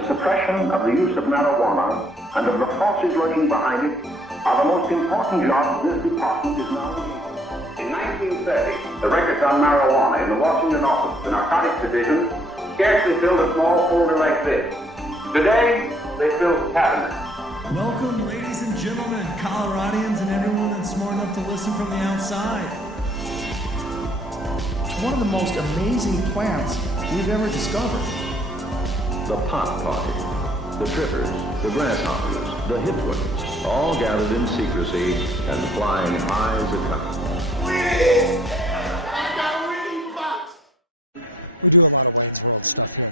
the suppression of the use of marijuana and of the forces lurking behind it are the most important jobs this department is now engaged in. In 1930, the records on marijuana in the Washington office, the narcotics division, scarcely filled a small folder like this. Today, they fill cabinets. Welcome, ladies and gentlemen, Coloradians and everyone that's smart enough to listen from the outside. It's one of the most amazing plants we've ever discovered. The pot party, the trippers, the grasshoppers, the hip ones, all gathered in secrecy and flying high as a kite. We do a lot of Westword stuff here.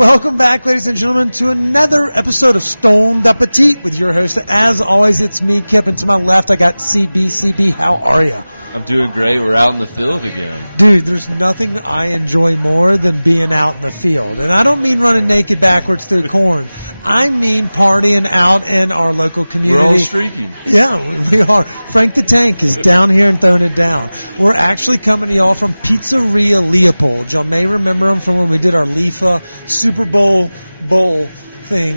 Welcome back, ladies and gentlemen, to another episode of Stone Appetite. As your host, as always, it's me, Kevin. To my left, I got CBCB. How are you? I'm doing great. We're out in the field here. Hey, there's nothing that I enjoy more than being out in the field. And I don't mean running naked backwards to the corn. I mean partying out in our local community. Yeah, you know, Frank Katang is down here in Down. We're actually coming y'all from Pizzeria Leopold. I may remember them from when we did our FIFA Super Bowl thing.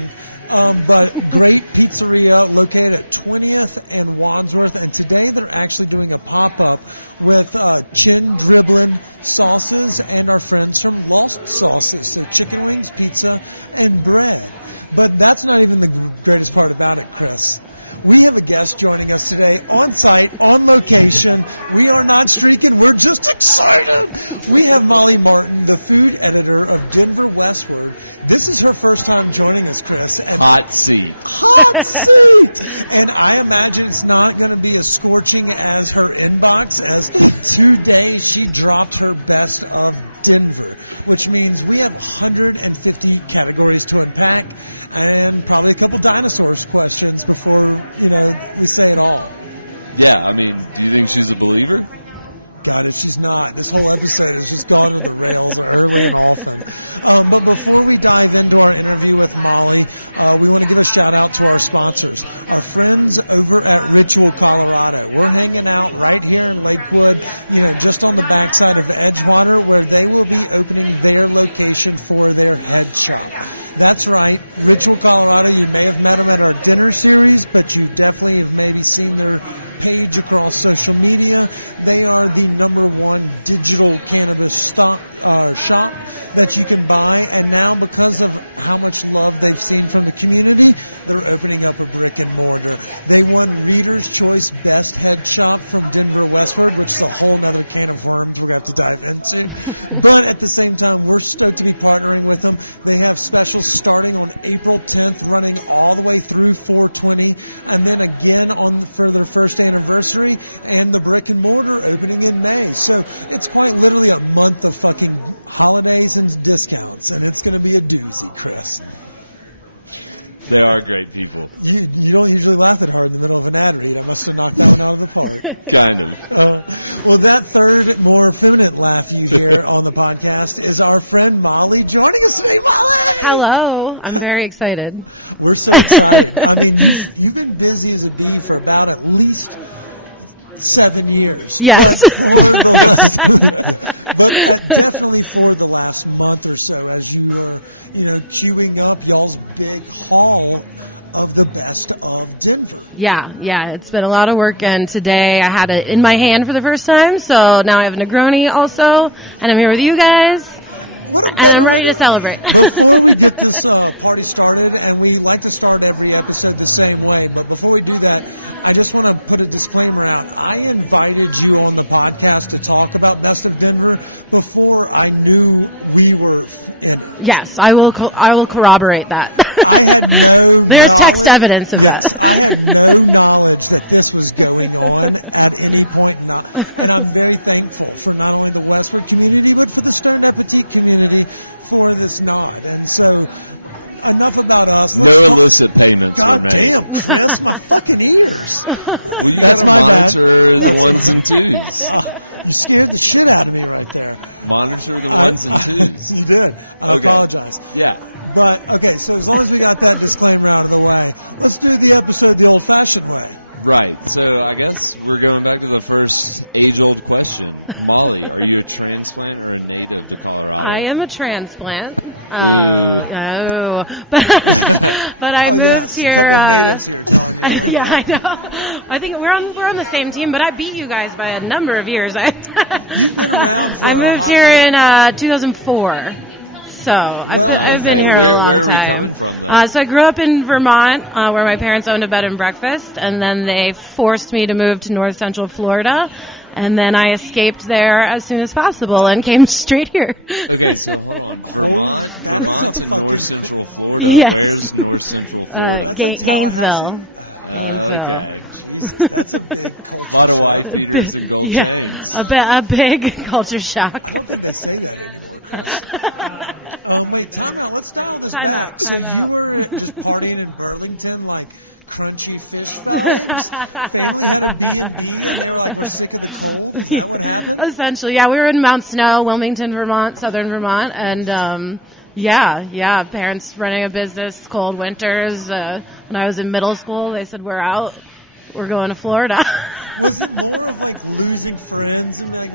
The great pizzeria located at 20th and Wadsworth, and today they're actually doing a pop-up with gin dribbling sauces and our friends from Baltic sauces, so chicken wings, pizza, and bread. But that's not even the greatest part about it, Chris. We have a guest joining us today on site, on location. We are not streaking, we're just excited. We have Molly Martin, the food editor of Denver Westword. This is her first time joining us, Chris. Hot seat. Hot seat! And I imagine it's not going to be as scorching as her inbox, as today she dropped her best on Denver, which means we have 150 categories to unpack and probably a couple dinosaurs questions before we say it all. Yeah, I mean, do you think she's a believer? God, if she's not, there's no way to say it. She's gone to the ground. But before we dive into our interview with Molly, we want to give a shout out to our sponsors. Our friends over at Ritual Colorado. We're hanging out right here in Lakewood, just on the backside of Edgewater, where they will be opening their location for their night show. That's right, Ritual Colorado, you may have known at our dinner service, but you definitely have maybe seen their page across social media. They are the #1 digital cannabis shop that you can buy, and now because of how much love they've seen from the community, they're opening up a brick and mortar. They won Reader's Choice Best Head Shop from Denver Westword, which is a whole other can of worms we have to dive into. But at the same time, we're stoked to be partnering with them. They have specials starting on April 10th, running all the way through 4/20, and then again for their first anniversary, and the brick and mortar opening in May. So it's quite literally a month of fucking holidays and discounts, and it's going to be a doozy, Chris. They are great people. You don't usually laugh at her in the middle of an ad read unless you're not going on the phone. Well, that third, more prudent laugh you hear on the podcast is our friend Molly joining us today. Molly! Hello. I'm very excited. We're so excited. I mean, you've been busy as a bee for about at least 7 years. Yes. But definitely for the last month or so, as you were, chewing up y'all's big haul of the best of Denver. Yeah. It's been a lot of work, and today I had it in my hand for the first time, so now I have a Negroni also, and I'm here with you guys, and I'm ready to celebrate. Before we get this party started, and we like to start every episode the same way, but before we do that, I just want to put a disclaimer out. I invited you on the podcast to talk about Best of Denver before I knew we were in. Yes, I will corroborate that. There's text evidence of that. I had no knowledge that this was going on at any point. And I'm very thankful for not only the Westword community, but for the Stone Appetite community for this nod. And so, enough about us. Listen, baby, God damn, that's my fucking ears. You scared the shit out of me. See that? I apologize. Yeah. Okay, so as long as we got that disclaimer out of the way, let's do the episode the old-fashioned way. Right. So I guess we're going back to the first age-old question. Molly, are you a transplant or a native to Colorado? I am a transplant. But I moved here. Yeah, I know. I think we're on the same team, but I beat you guys by a number of years. I moved here in 2004, so I've been here a long time. So I grew up in Vermont, where my parents owned a bed and breakfast, and then they forced me to move to North Central Florida, and then I escaped there as soon as possible and came straight here. Okay, so Vermont to North Central Florida. Yes, Gainesville. Yeah, a big culture shock. Time out. You were just partying in Burlington, like crunchy fish. Essentially, yeah. We were in Mount Snow, Wilmington, Vermont, southern Vermont, and yeah. Parents running a business, cold winters. When I was in middle school, they said, "We're out. We're going to Florida." Was it more of like losing friends and like,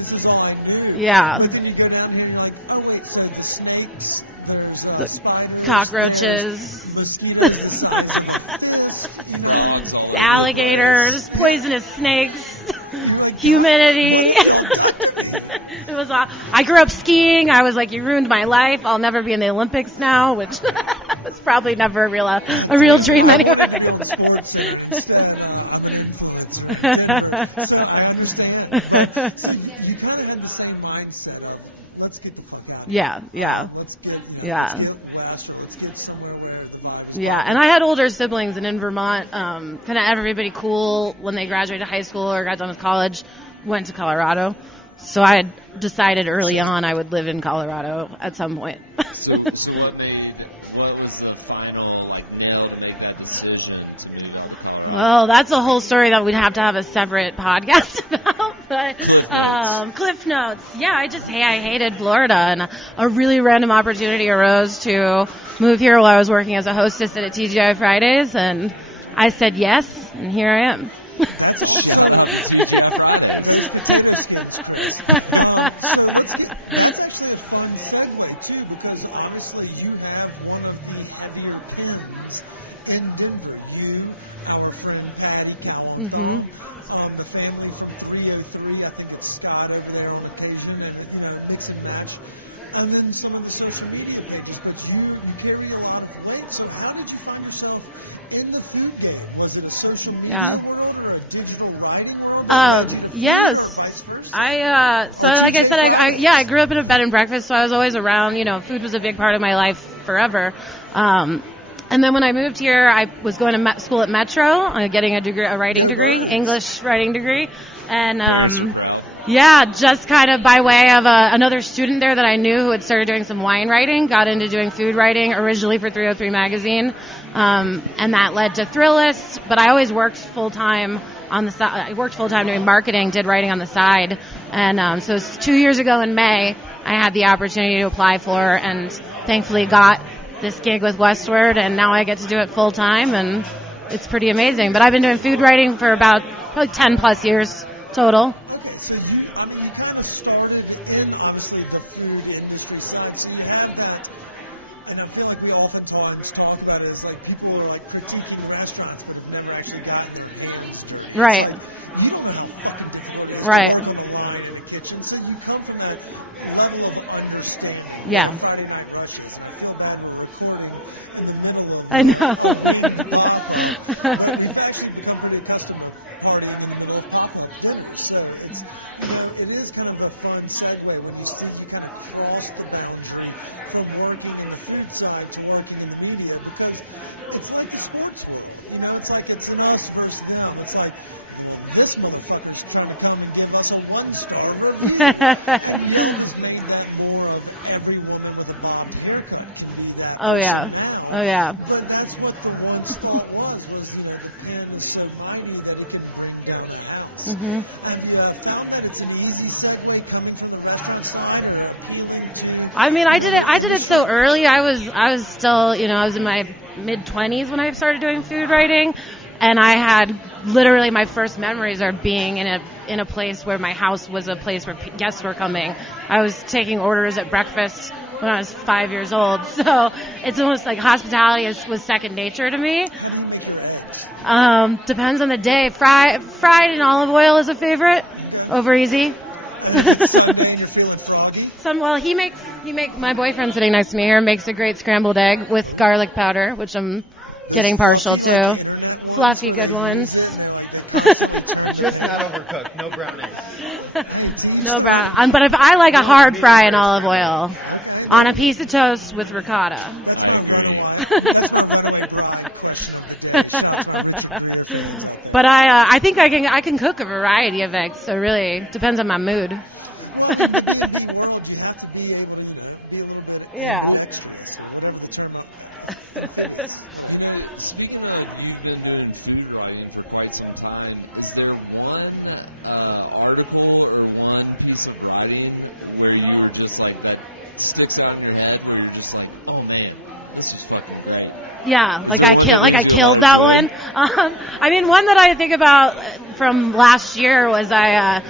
this is all I knew? Yeah. But then you go down here and you're like, oh wait, so the snakes, there's The spiders, cockroaches. mosquitoes, Alligators, poisonous snakes, humidity. It was. I grew up skiing. I was like, you ruined my life. I'll never be in the Olympics now, which was probably never a real dream anyway. sports instead, I'm an influencer. So I understand. So you kind of had the same mindset. Like, let's get the fuck out. Yeah. Let's get, Yeah. let's get Lasher. Let's get somewhere where the body's Yeah, and I had older siblings, and in Vermont, kind of everybody cool when they graduated high school or got done with college went to Colorado. So I had decided early on I would live in Colorado at some point. So what was the final nail to make that decision to move on? Well, that's a whole story that we'd have to have a separate podcast about. But Cliff Notes. Yeah, I hated Florida, and a really random opportunity arose to move here while I was working as a hostess at a TGI Fridays, and I said yes, and here I am. So that's actually a fun segue too, because obviously you have one of the heavier pins in Denver. You, our friend Patty Callum, the family from 303. I think it's Scott over there on occasion, and mix and match. And then some of the social media pages, but you carry a lot of weight. So how did you find yourself in the food game? Was it a social media world or a digital writing world? Yes. So like I said, I grew up in a bed and breakfast, so I was always around. Food was a big part of my life forever. And then when I moved here, I was going to school at Metro, getting a writing degree, English writing degree, and just kind of by way of another student there that I knew who had started doing some wine writing, got into doing food writing originally for 303 magazine, and that led to Thrillist. But I always worked full time on the side. I worked full time doing marketing, did writing on the side, and so 2 years ago in May, I had the opportunity to apply for and thankfully got this gig with Westword, and now I get to do it full time, and it's pretty amazing. But I've been doing food writing for about probably 10 plus years total. Okay, so you kind of started in, obviously, the food industry side, so you have that, and I feel like we often talk about it as people are critiquing restaurants, but have never actually gotten in the food industry. Right. You don't know how fucking difficult it is Right. to work on the line in the kitchen, so you come from that level of understanding. Yeah. Friday night rushes. I feel bad when we're recording in the middle of I know. We've actually become really accustomed to partying in the middle of popular dinner, so it is kind of a fun segue when you kind of cross the boundary from working in the food side to working in the media, because it's like a sports movie. It's like it's an us versus them. It's like this motherfucker's trying to come and give us a 1-star review. And has made that more of every woman with a bobbed haircut to be that. Oh yeah. But that's what the one thought was the pen is so mighty that it could bring down the house. And found that it's an easy segue coming from the restaurant side, or anything changed? I mean, I did it so early. I was still, I was in my mid-20s when I started doing food writing, and I had literally my first memories are being in a place where my house was a place where guests were coming. I was taking orders at breakfast when I was 5 years old, so it's almost like hospitality was second nature to me. Depends on the day. Fried in olive oil is a favorite. Over easy. My boyfriend sitting next to me here makes a great scrambled egg with garlic powder, which I'm getting partial to. Fluffy good ones. Just not overcooked. No brown eggs. No brown. But if I like a hard fry in olive oil on a piece of toast with ricotta. But I think I can cook a variety of eggs. So really depends on my mood. Yeah. Speaking of, you've been doing food writing for quite some time. Is there one article or one piece of writing where you were just like, that sticks out in your head, where you're just like, oh man, this is fucking great? Yeah, I killed that one. I mean, one that I think about from last year was I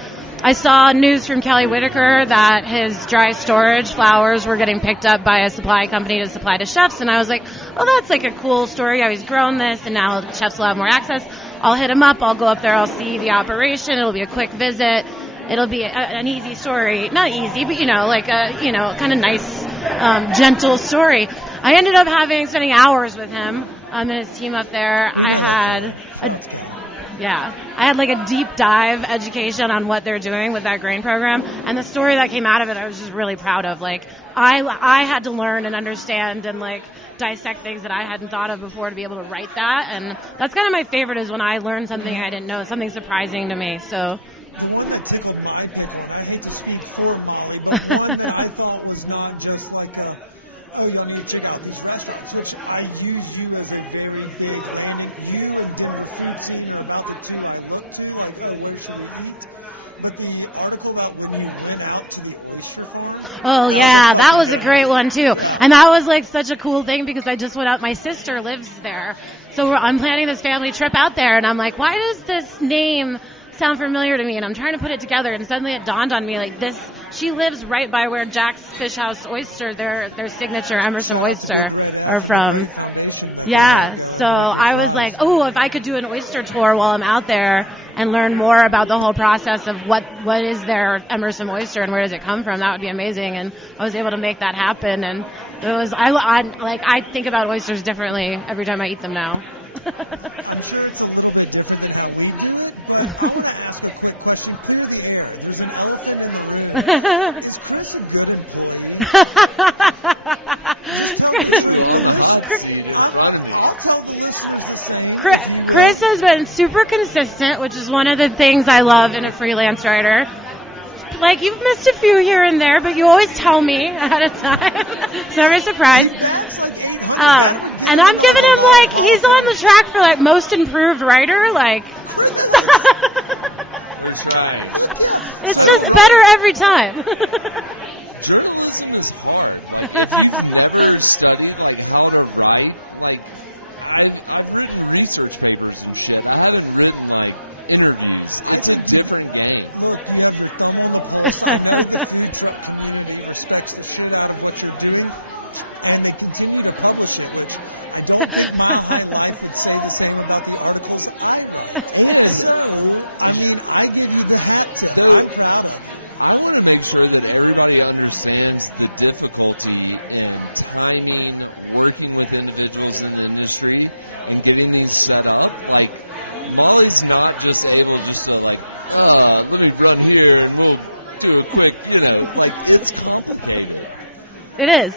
saw news from Kelly Whitaker that his dry storage flowers were getting picked up by a supply company to supply to chefs, and I was like, oh, that's like a cool story. How he's grown this, and now chefs will have more access. I'll hit him up. I'll go up there. I'll see the operation. It'll be a quick visit. It'll be an easy story. Not easy, but, like a, kind of nice, gentle story. I ended up spending hours with him and his team up there. I had like a deep dive education on what they're doing with that grain program, and the story that came out of it I was just really proud of. Like, I had to learn and understand and like dissect things that I hadn't thought of before to be able to write that, and that's kind of my favorite, is when I learn something I didn't know, something surprising to me. So the one that tickled my fancy, and I hate to speak for Molly, but one that I thought was not just like you want me to check out these restaurants, which I use you as a very big landing. You and Derek Food City are about the two I look to. I go, where should we eat? But the article about when you went out to the oyster farm. Oh, yeah, that was a great one, too. And that was, like, such a cool thing because I just went out. My sister lives there. So I'm planning this family trip out there, and I'm like, why does this name sound familiar to me? And I'm trying to put it together, and suddenly it dawned on me, like, she lives right by where Jack's Fish House Oyster, their signature Emerson oyster, are from. Yeah, so I was like, oh, if I could do an oyster tour while I'm out there and learn more about the whole process of what is their Emerson oyster and where does it come from, that would be amazing. And I was able to make that happen. And it was, I think about oysters differently every time I eat them now. I'm sure it's a little bit different than how we do it, but I want to ask a quick question. Clear the air. There's an elephant in the room. Is Chris a good employee? Chris has been super consistent, which is one of the things I love in a freelance writer. Like, you've missed a few here and there, but you always tell me ahead of time. It's never a surprise. And I'm giving him, like, he's on the track for, like, most improved writer. Like, it's just better every time. Journalism is hard. If you've never studied, like, how to write, like, I've written research papers and shit. I haven't written, like, interviews. It's a different game. And they continue to publish it, which I don't think my life would say the same about the articles. So, I mean, I give you the hat to go around. I want to make sure that everybody understands the difficulty in timing, working with individuals in the industry, and getting these set up. Like, Molly's not just able just to, like, let me come here and we'll do a quick, like, it's complicated. It is.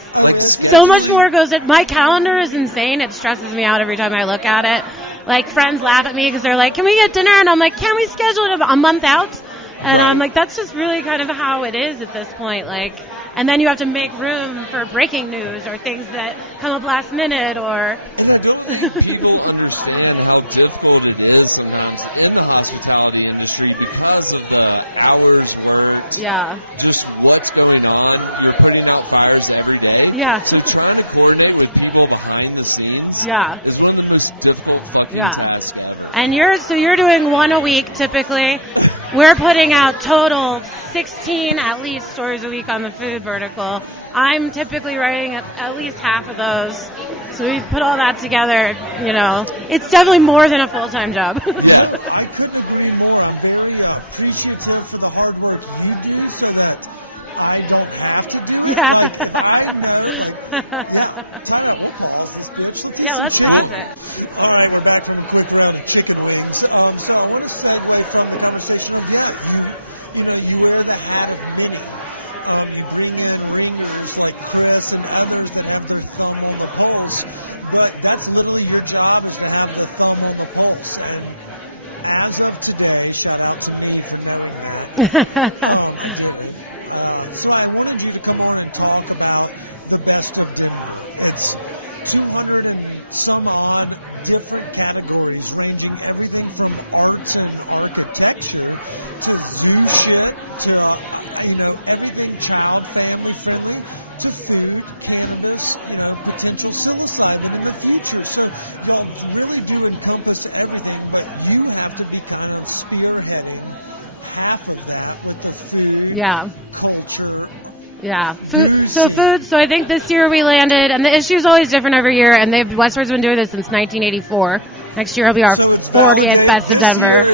So much more goes in. My calendar is insane. It stresses me out every time I look at it. Like, friends laugh at me because they're like, can we get dinner? And I'm like, can we schedule it a month out? And I'm like, that's just really kind of how it is at this point. Like, and then you have to make room for breaking news or things that come up last minute or... People understand how difficult it is in the hospitality industry because of the hours worked. Yeah. Just what's going on. You're putting out fires every day. Yeah. So trying to coordinate with people behind the scenes yeah. is one of the most difficult fucking yeah. tasks. And you're doing one a week typically. We're putting out total 16 at least stories a week on the food vertical. I'm typically writing at least half of those. So we put all that together, it's definitely more than a full-time job. I couldn't agree more. I'm very appreciative for the hard work you do so that I don't have to do it. Yeah, let's pause it. All right, we're back from a quick round of chicken wings. So I want to segue from the conversation we had. You wear the hat of many. You bring in ringers like this and others that have their thumb on the pulse. But that's literally your job, is to have the thumb on the pulse. And as of today, shout out to me. So I wanted you to come on and talk about the best bartender. It's 200 and some odd different categories, ranging everything from arts and architecture to food shit to everything beyond family friendly to food, cannabis, potential psilocybin in the future. So really do encompass everything, but you have to be kind of spearheading half of that with the food. Yeah. Culture. Yeah, food. So I think this year we landed, and the issue is always different every year. And Westword's been doing this since 1984. Next year will be our 40th Best of Denver.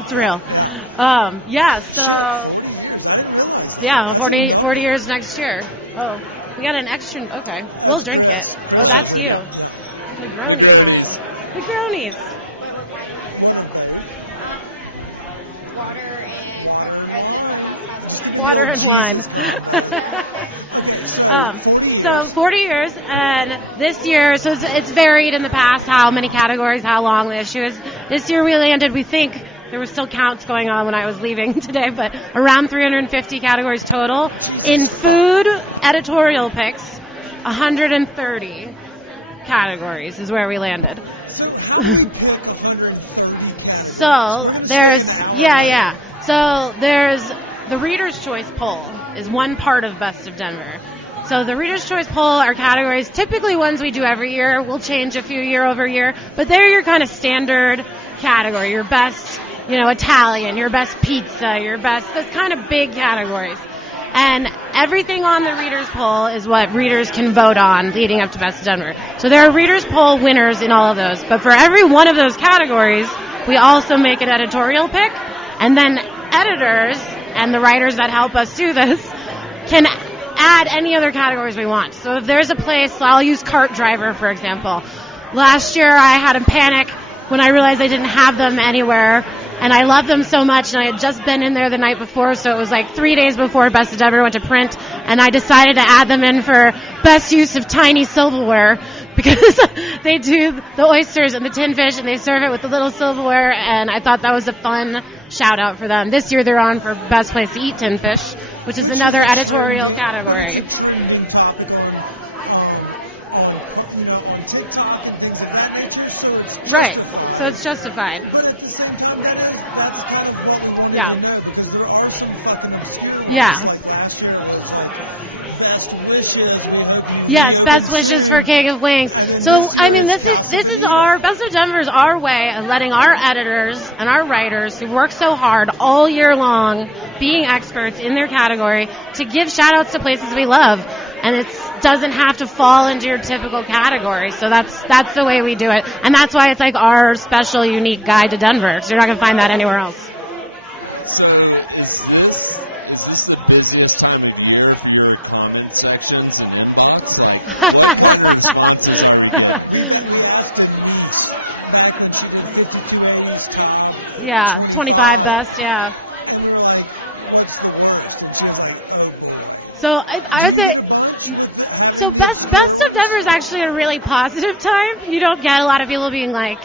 It's real. 40 years next year. Oh. We got an extra. Okay, we'll drink it. Oh, that's you. Negroni time. Negronis. Water and wine. So 40 years, and this year, so it's varied in the past how many categories, how long the issue is. This year we landed, we think, there were still counts going on when I was leaving today, but around 350 categories total. In food, editorial picks, 130 categories is where we landed. So there's, So there's the Reader's Choice poll is one part of Best of Denver. So the Reader's Choice poll are categories, typically ones we do every year. We'll change a few year over year, but they're your kind of standard category, your best, Italian, your best pizza, your best, those kind of big categories. And everything on the Reader's poll is what readers can vote on leading up to Best of Denver. So there are Reader's poll winners in all of those. But for every one of those categories, we also make an editorial pick. And then editors and the writers that help us do this can add any other categories we want. So if there's a place, I'll use cart driver, for example. Last year I had a panic when I realized I didn't have them anywhere. And I love them so much, and I had just been in there the night before, so it was like 3 days before Best of Denver went to print, and I decided to add them in for best use of tiny silverware, because they do the oysters and the tin fish, and they serve it with the little silverware, and I thought that was a fun shout-out for them. This year they're on for best place to eat tin fish, which is another editorial category. Right, so it's justified. Yeah. Because there are some fucking obscure Yeah. like last year, best wishes. Yes, best wishes for King of Wings. So, I mean, this is our Best of Denver's our way of letting our editors and our writers who work so hard all year long, being experts in their category, to give shout-outs to places we love. And it doesn't have to fall into your typical category. So that's the way we do it. And that's why it's like our special, unique guide to Denver. Because you're not going to find that anywhere else. So is this the busiest time of year for your comment sections and inbox? Yeah, 25 best, yeah. So I would say, so best of Denver is actually a really positive time. You don't get a lot of people being like,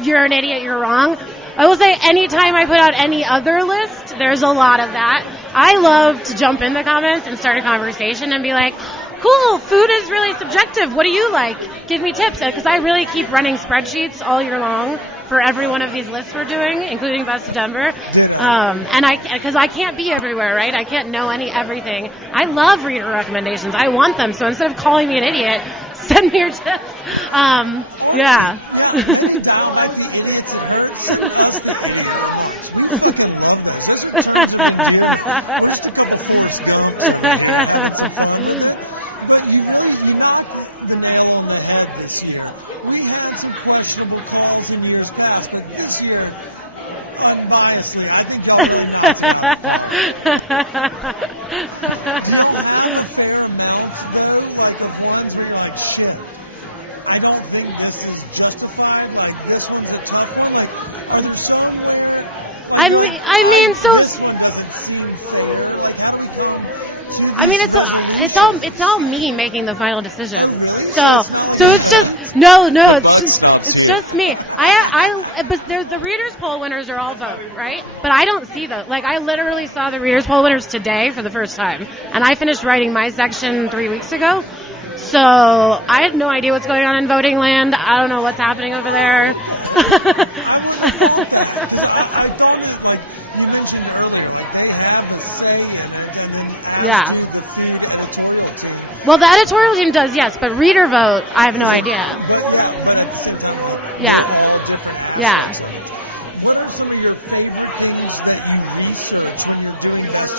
you're an idiot, you're wrong. I will say anytime I put out any other list, there's a lot of that. I love to jump in the comments and start a conversation and be like, cool, food is really subjective. What do you like? Give me tips. Because I really keep running spreadsheets all year long for every one of these lists we're doing, including Best of Denver. Because I can't be everywhere, right? I can't know everything. I love reader recommendations. I want them. So instead of calling me an idiot, send me your tips. Yeah. But you knocked the nail on the head this year. We had some questionable calls in years past, but this year, unbiasedly, I think y'all did a fair amount, though, like the ones where you're like, shit, I don't think this is justified, like this one's a tough one, like, are you sorry? It's all me making the final decision. So it's just it's just me. But the readers poll winners are all vote, right? But I don't see those. Like, I literally saw the readers poll winners today for the first time, and I finished writing my section 3 weeks ago. So I had no idea what's going on in voting land. I don't know what's happening over there. I thought, like you mentioned earlier, like they have a say in it. Yeah. Well, the editorial team does, yes, but reader vote, I have no idea. Yeah. What are some of your favorite things that you research when you're doing this?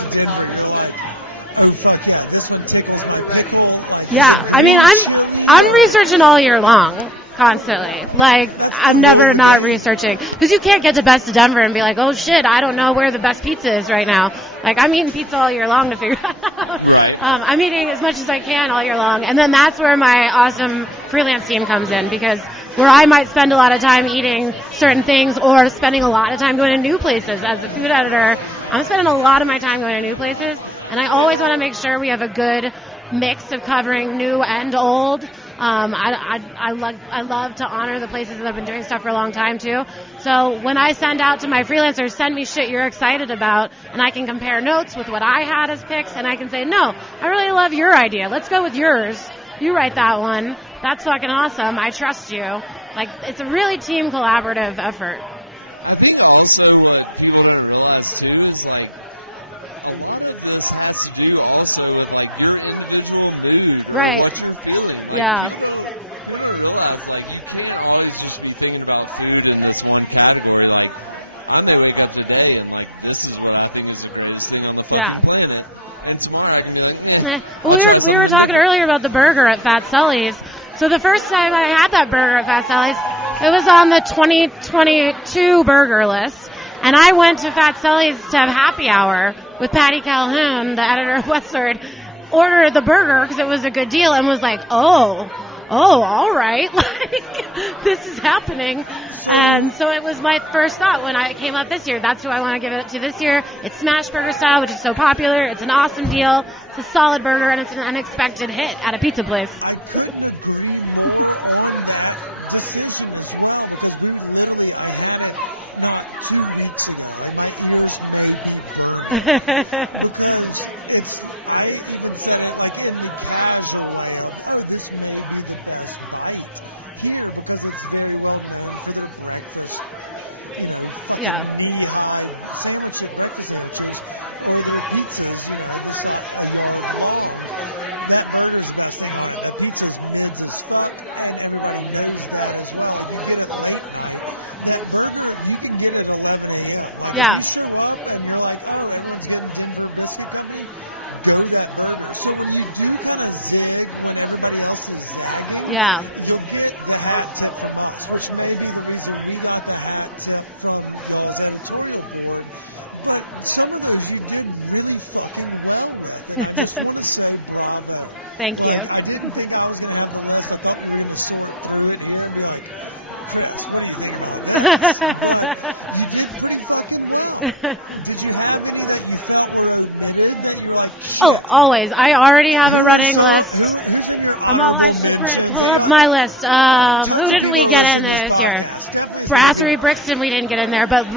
This one tickles my pickle. Yeah, I mean, I'm researching all year long, constantly. Like, I'm never not researching, because you can't get to Best of Denver and be like, oh shit, I don't know where the best pizza is right now. Like, I'm eating pizza all year long to figure it out. I'm eating as much as I can all year long, and then that's where my awesome freelance team comes in, because where I might spend a lot of time eating certain things or spending a lot of time going to new places. As a food editor, I'm spending a lot of my time going to new places, and I always want to make sure we have a good mix of covering new and old. I love to honor the places that have been doing stuff for a long time too. So when I send out to my freelancers, send me shit you're excited about, and I can compare notes with what I had as picks, and I can say, no, I really love your idea. Let's go with yours. You write that one. That's fucking awesome. I trust you. Like, it's a really team collaborative effort. I think also what people don't realize too is like, this has to do also with like your individual mood, right? What you're feeling. Like, yeah. People don't realize like you can't always just be thinking about food in this one category. Like, I'm gonna wake up today and like, this is what I think is the greatest thing on the fucking planet. And tomorrow I can be like, Well, we were talking earlier about the burger at Fat Sully's. So the first time I had that burger at Fat Sully's, it was on the 2022 burger list. And I went to Fat Sully's to have happy hour with Patty Calhoun, the editor of Westword, ordered the burger because it was a good deal, and was like, oh, all right, like, this is happening. And so it was my first thought when I came up this year. That's who I want to give it to this year. It's smash burger style, which is so popular. It's an awesome deal. It's a solid burger, and it's an unexpected hit at a pizza place. Yeah. Yeah. Yeah. Which may be the reason we got the hat tip from the editorial board. But some of those you did really fucking well with. I just want to say bravo. Thank you. I didn't think I was going to have a list. I thought we were going to see it through it and be like, it's pretty good. You did pretty fucking well. Did you have any that you thought were good that you were like, oh, always. I already have a running list. I should pull up my list. Who didn't we get in this year? Brasserie Brixton, we didn't get in there, but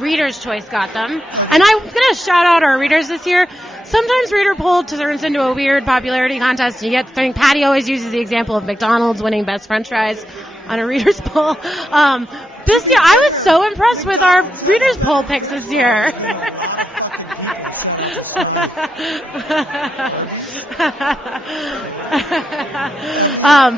Reader's Choice got them. And I'm going to shout out our readers this year. Sometimes Reader Poll turns into a weird popularity contest. And I think Patty always uses the example of McDonald's winning best French fries on a Reader's Poll. This year, I was so impressed with our readers poll picks this year.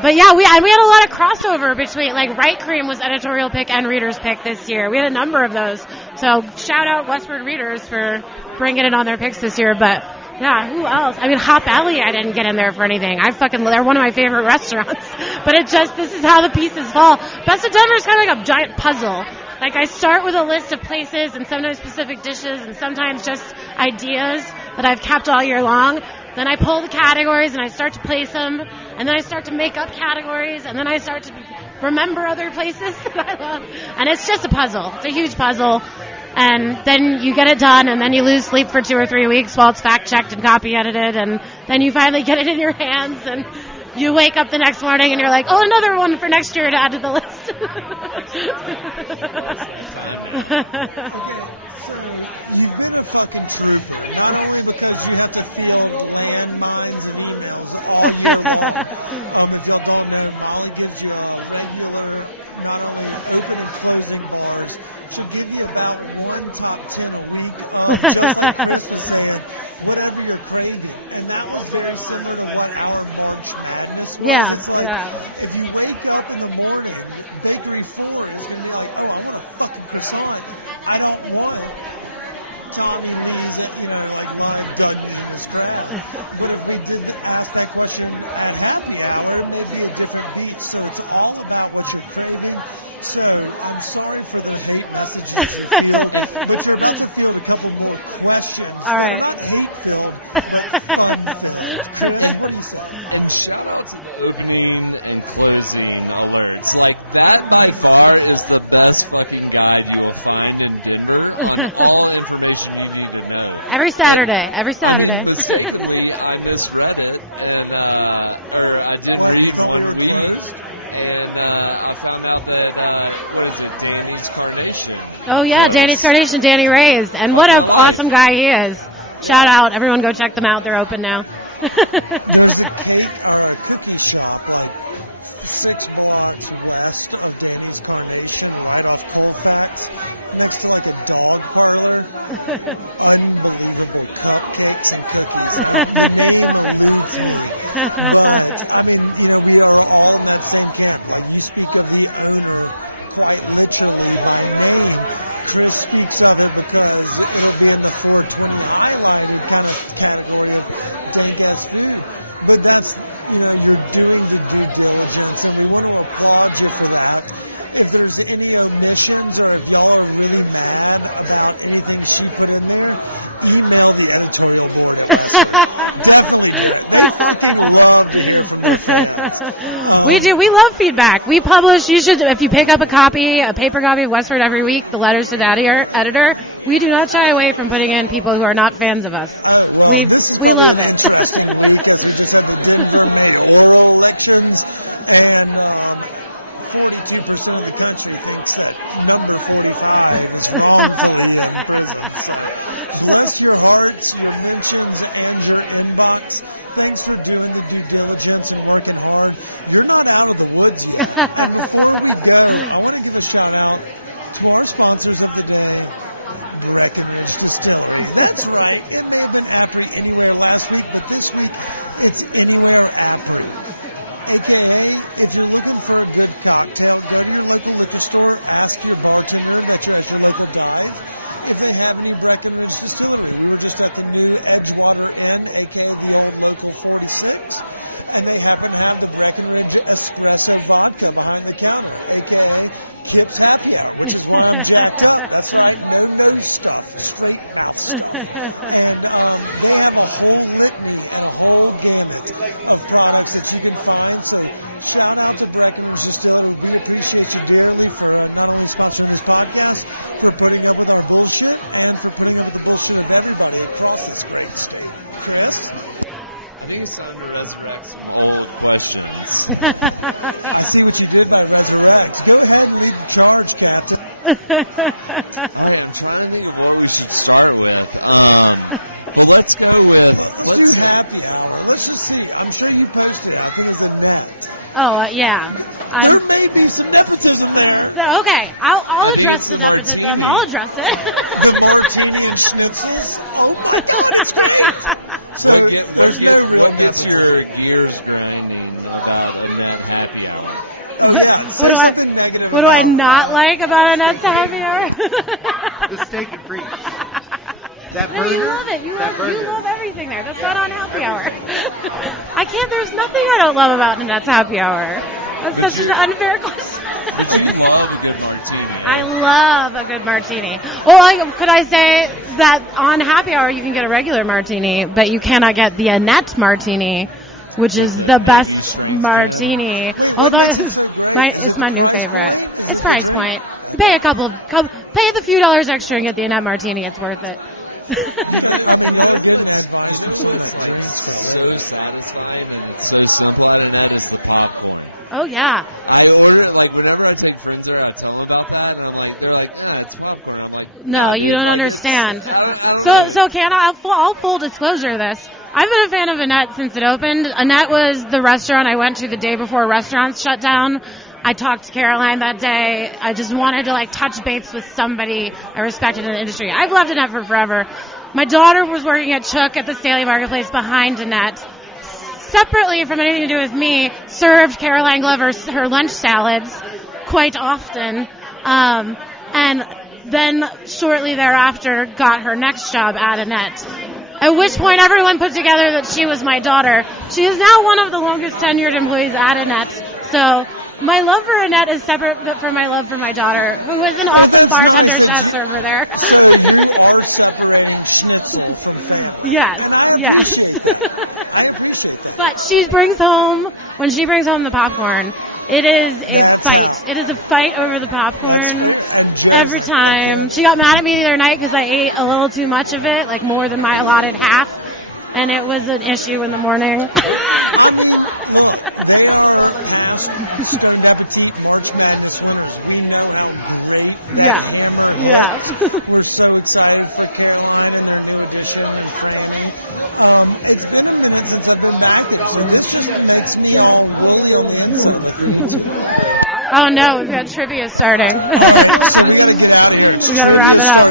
But yeah, we had a lot of crossover between, like, Right Cream was editorial pick and readers pick this year. We had a number of those. So shout out Westword readers for bringing it on their picks this year. But yeah, who else? I mean, Hop Alley, I didn't get in there for anything. They're one of my favorite restaurants. But this is how the pieces fall. Best of Denver is kind of like a giant puzzle. Like, I start with a list of places and sometimes specific dishes and sometimes just ideas that I've kept all year long. Then I pull the categories and I start to place them. And then I start to make up categories. And then I start to remember other places that I love. And it's just a puzzle. It's a huge puzzle. And then you get it done, and then you lose sleep for 2 or 3 weeks while it's fact-checked and copy-edited. And then you finally get it in your hands, and you wake up the next morning and you're like, oh, another one for next year to add to the list. Okay, so you've been a fucking treat, not only because you have to feel landmines and emails all over the world. If you'll go in, I'll give you a regular, not only open and frozen bars, to give you about one top 10 a week, if not just for Christmas meal, whatever you're craving. And that will very similar to what our lunch is. Yeah. If you wake up in the morning, bakery forward, and you're like, oh, I got a fucking croissant, I don't want it. Tommy means that, like mine done in this bread. But if we did ask that question at happy hour, maybe a different beat. So it's all about what you're craving. So I'm sorry for the hate messages that you feel, but you're about to field a couple more questions. All right. Not hate-filled, Shout out to the opening and closing alerts. Like, that by far is the best fucking guide you will find in Denver. All the information you need to know. Every Saturday. Mistakenly, I misread it, and I did read one videos, and I found out that it was Danny's Carnation. Oh, yeah, Danny's Carnation, Danny Reyes. And what an awesome guy he is. Shout out. Everyone go check them out. They're open now. But that's, you're doing your due diligence, and we want to applaud you for that. If there's any omissions or a dog eating bad or anything she put in there, you know the editorial. We do. We love feedback. We publish, if you pick up a paper copy of Westword every week, the letters to the editor, we do not shy away from putting in people who are not fans of us. We love it. Elections and 42% of the country thinks that number 45 is bless your hearts, your mentions, and your inbox. Thanks for doing the due diligence and working hard. You're not out of the woods yet. And before we go, I want to give a shout out to our sponsors of the day. The recognition still. That's right. It may have been after anywhere last week, but this week it's anywhere after. AKA, if you're looking for a good cocktail, go to the liquor store, ask your bartender what you're having. If they have any Breckenridge facility, we were just at the new Edgewater Inn, AKA Local 46, and they happen to have the Breckenridge espresso vodka behind the counter, AKA Kip's Happy Hour, which is one jacked up. That's right, no nose stuff, straight house. And Brian was really letting me whole gamut of products that you can find. So shout out to Breckenridge Distillery. We appreciate you dearly for not only watching this podcast, for putting up with our bullshit, and for putting up with us with everybody across this great state. Yes? I think it's time to resurrect some questions. I see what you did there, Mr. Rex. Go ahead and lead the charge, Captain. I'm trying to know what we should start with. Let's go with What's happy hour? Let's just see. I'm sure you posted it. Who's the one? Oh, yeah. I'm. There may be some nepotism there. Okay, I'll address the nepotism. I'll address it. The martini and schnitzels. Oh my God, it's great. What gets your gears grinding What do I not like about Annette's happy hour? The steak and free. That No, burger. you love it. You that burger. love everything there. That's not on happy hour. I can't. There's nothing I don't love about Annette's happy hour. That's such an unfair question. I love a good martini. Well, could I say that on happy hour you can get a regular martini, but you cannot get the Annette martini, which is the best martini. Although it's my new favorite. It's price point. You pay pay the few dollars extra and get the Annette martini. It's worth it. Oh yeah. No, you don't understand. So can I'll full disclosure this. I've been a fan of Annette since it opened. Annette was the restaurant I went to the day before restaurants shut down. I talked to Caroline that day. I just wanted to touch base with somebody I respected in the industry. I've loved Annette for forever. My daughter was working at Chook at the Staley Marketplace behind Annette. Separately from anything to do with me, served Caroline Glover her lunch salads quite often. And then shortly thereafter got her next job at Annette. At which point everyone put together that she was my daughter. She is now one of the longest tenured employees at Annette. So my love for Annette is separate from my love for my daughter, who is an awesome bartender / server there. Yes. But when she brings home the popcorn, it is a fight. It is a fight over the popcorn every time. She got mad at me the other night because I ate a little too much of it, more than my allotted half, and it was an issue in the morning. Yeah. We're so excited for Oh no, we've got trivia starting. We gotta wrap it up.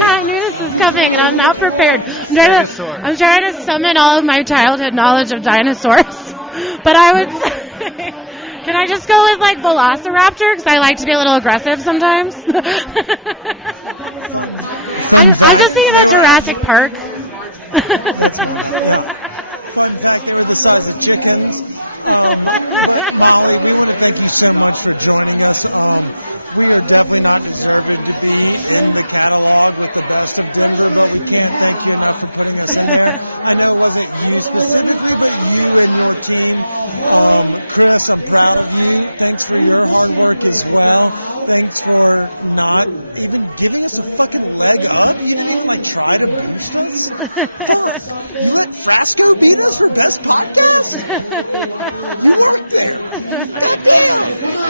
I knew this was coming and I'm not prepared. I'm trying to summon all of my childhood knowledge of dinosaurs. But I would say, can I just go with Velociraptor? Because I like to be a little aggressive sometimes. I'm just thinking about Jurassic Park.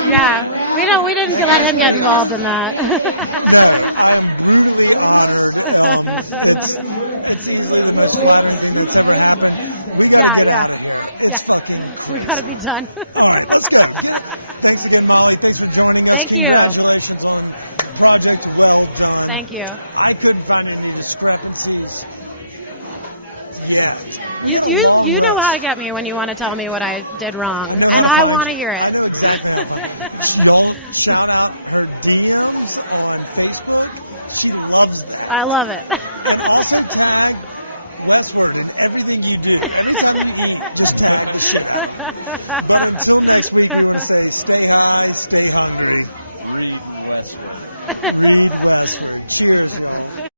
Yeah, we didn't let him get involved in that. Yeah. We gotta be done. Thank you. You know how to get me when you want to tell me what I did wrong, and I want to hear it. I love it. Stay high, stay hungry.